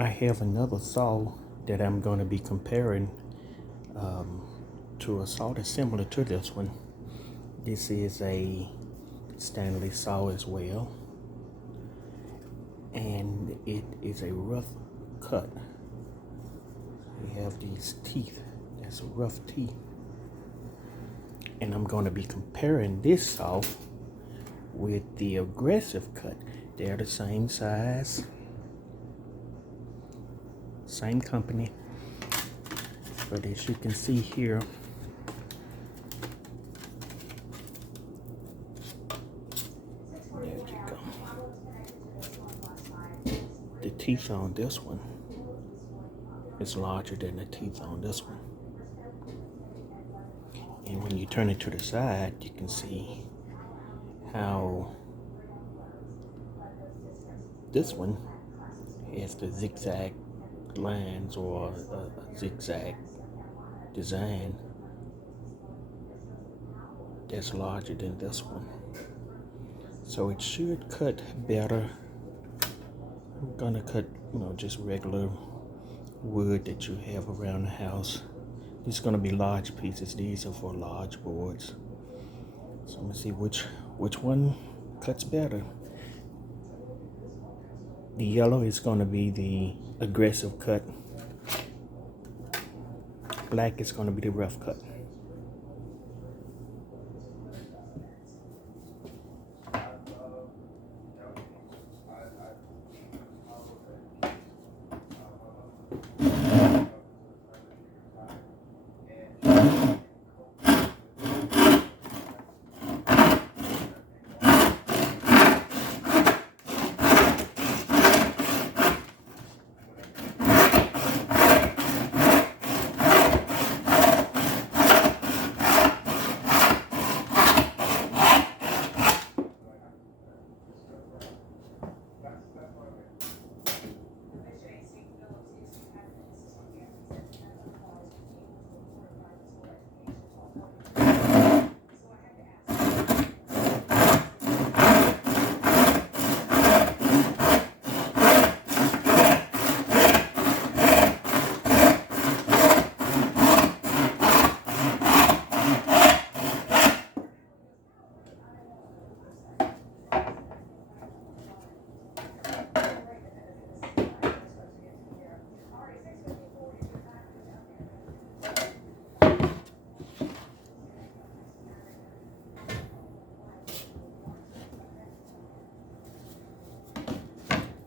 I have another saw that I'm going to be comparing to a saw that's similar to this one. This is a Stanley Saw as well, and it is a rough cut. We have these teeth, that's rough teeth, and I'm going to be comparing this saw with the aggressive cut. They're the same size, same company, but as you can see here, there you go. The teeth on this one is larger than the teeth on this one. And when you turn it to the side, you can see how this one has the zigzag lines or a zigzag design that's larger than this one. So it should cut better. I'm gonna cut, just regular wood that you have around the house. These are gonna be large pieces. These are for large boards. So I'm gonna see which one cuts better. The yellow is gonna be the aggressive cut. Black is gonna be the rough cut.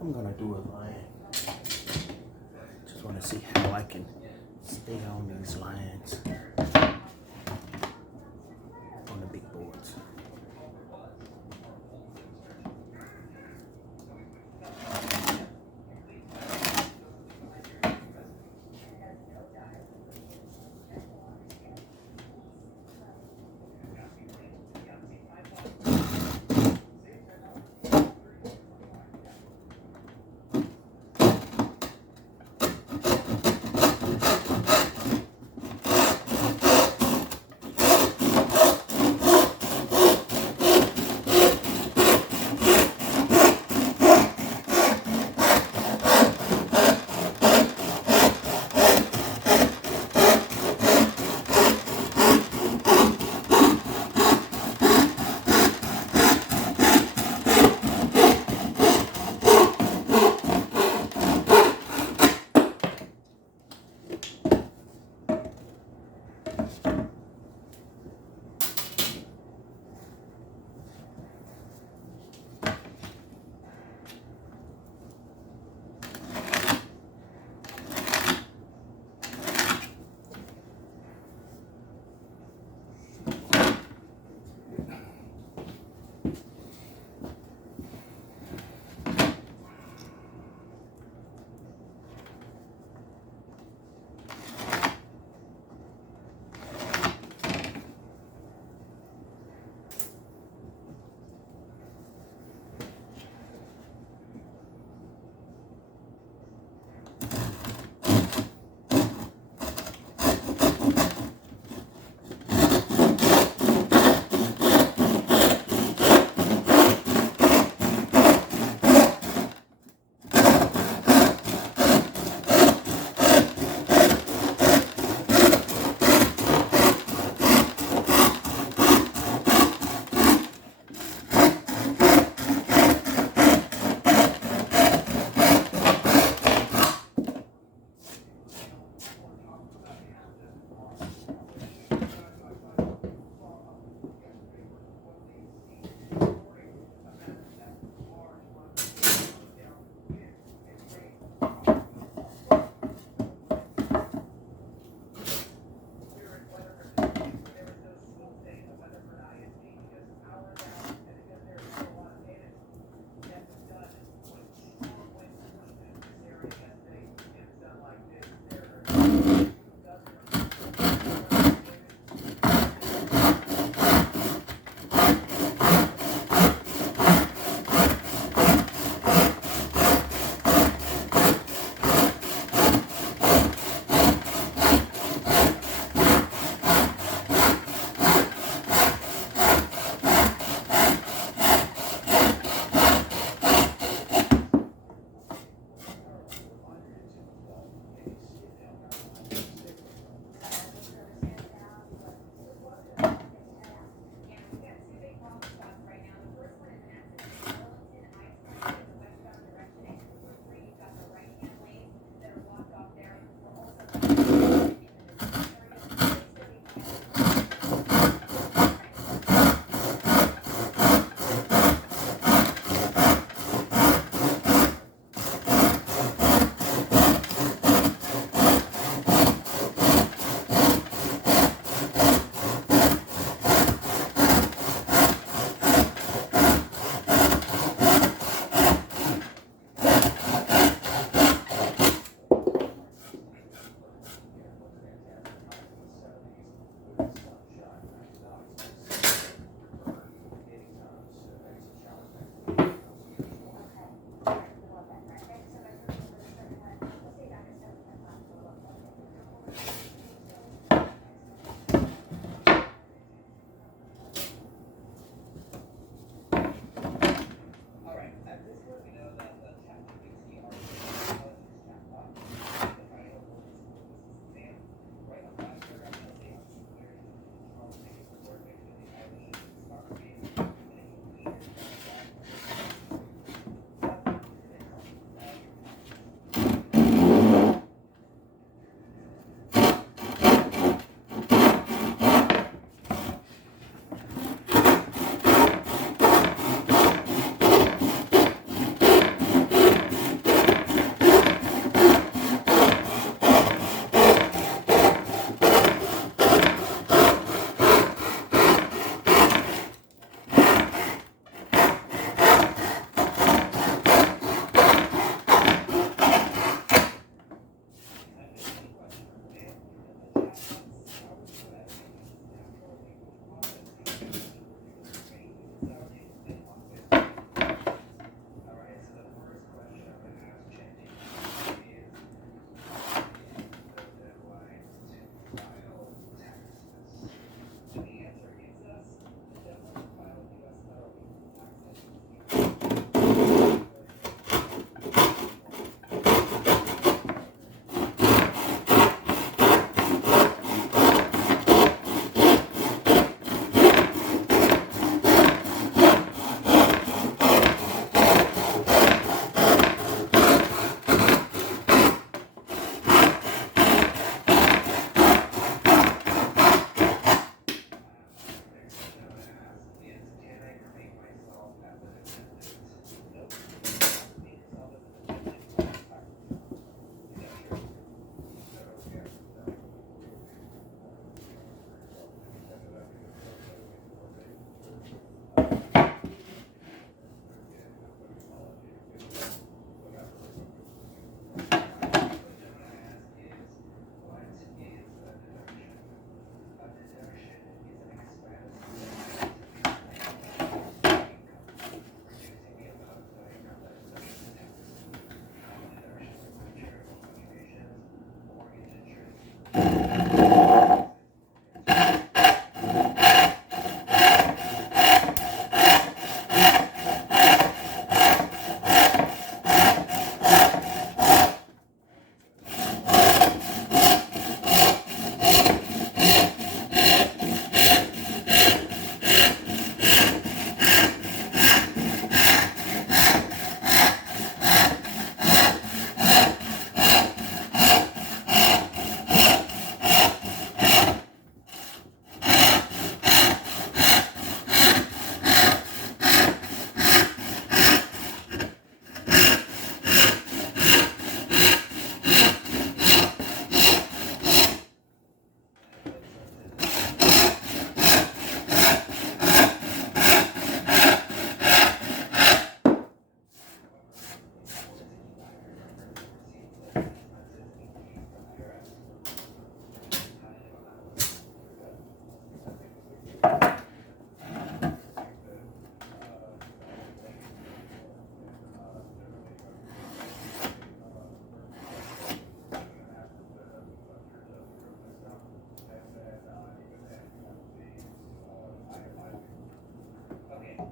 I'm gonna do a line. Just wanna see how I can stay on these lines on the big boards.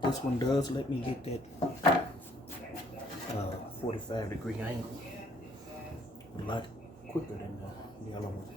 This one does let me get that 45-degree angle a lot quicker than the other one.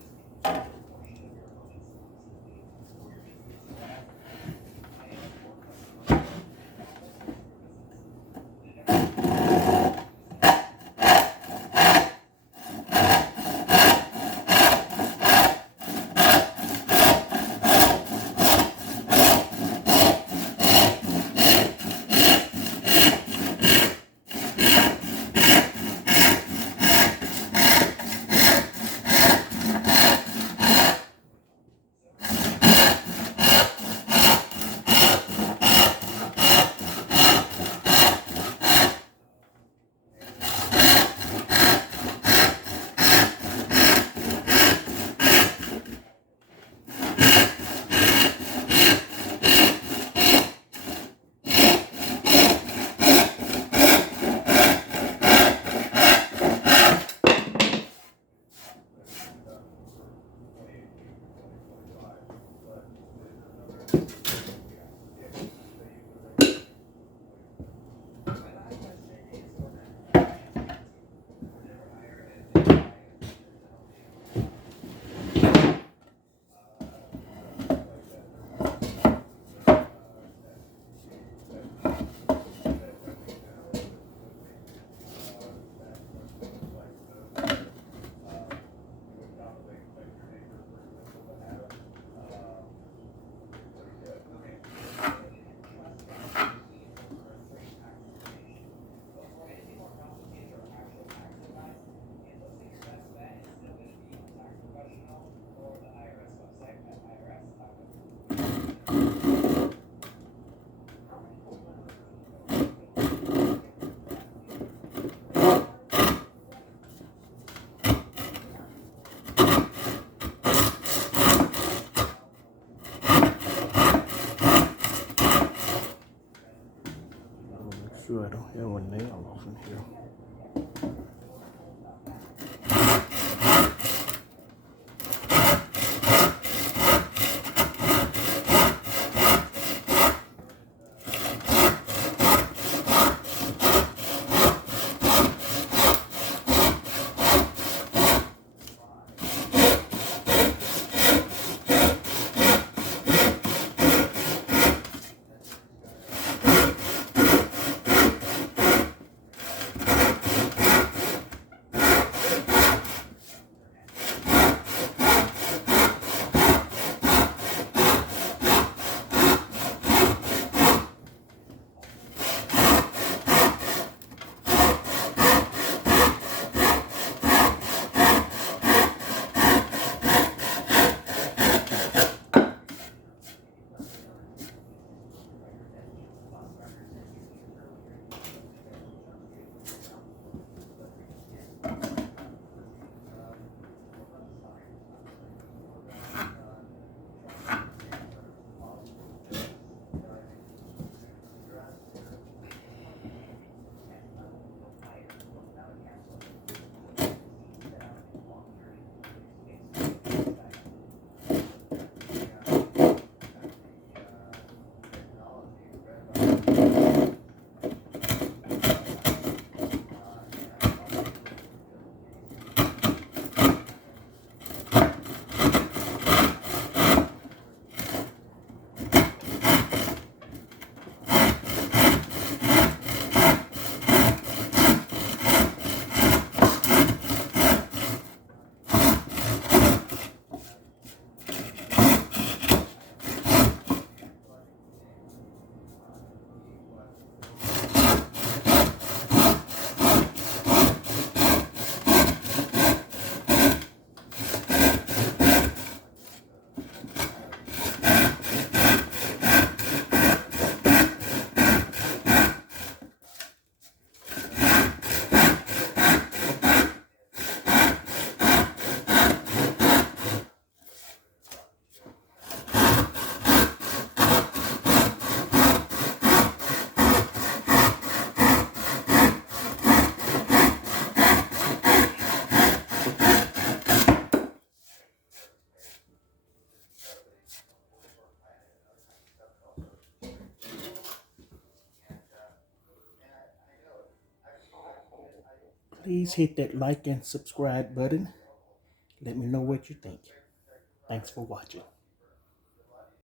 Sure, I don't have a nail off in here. Please hit that like and subscribe button. Let me know what you think. Thanks for watching.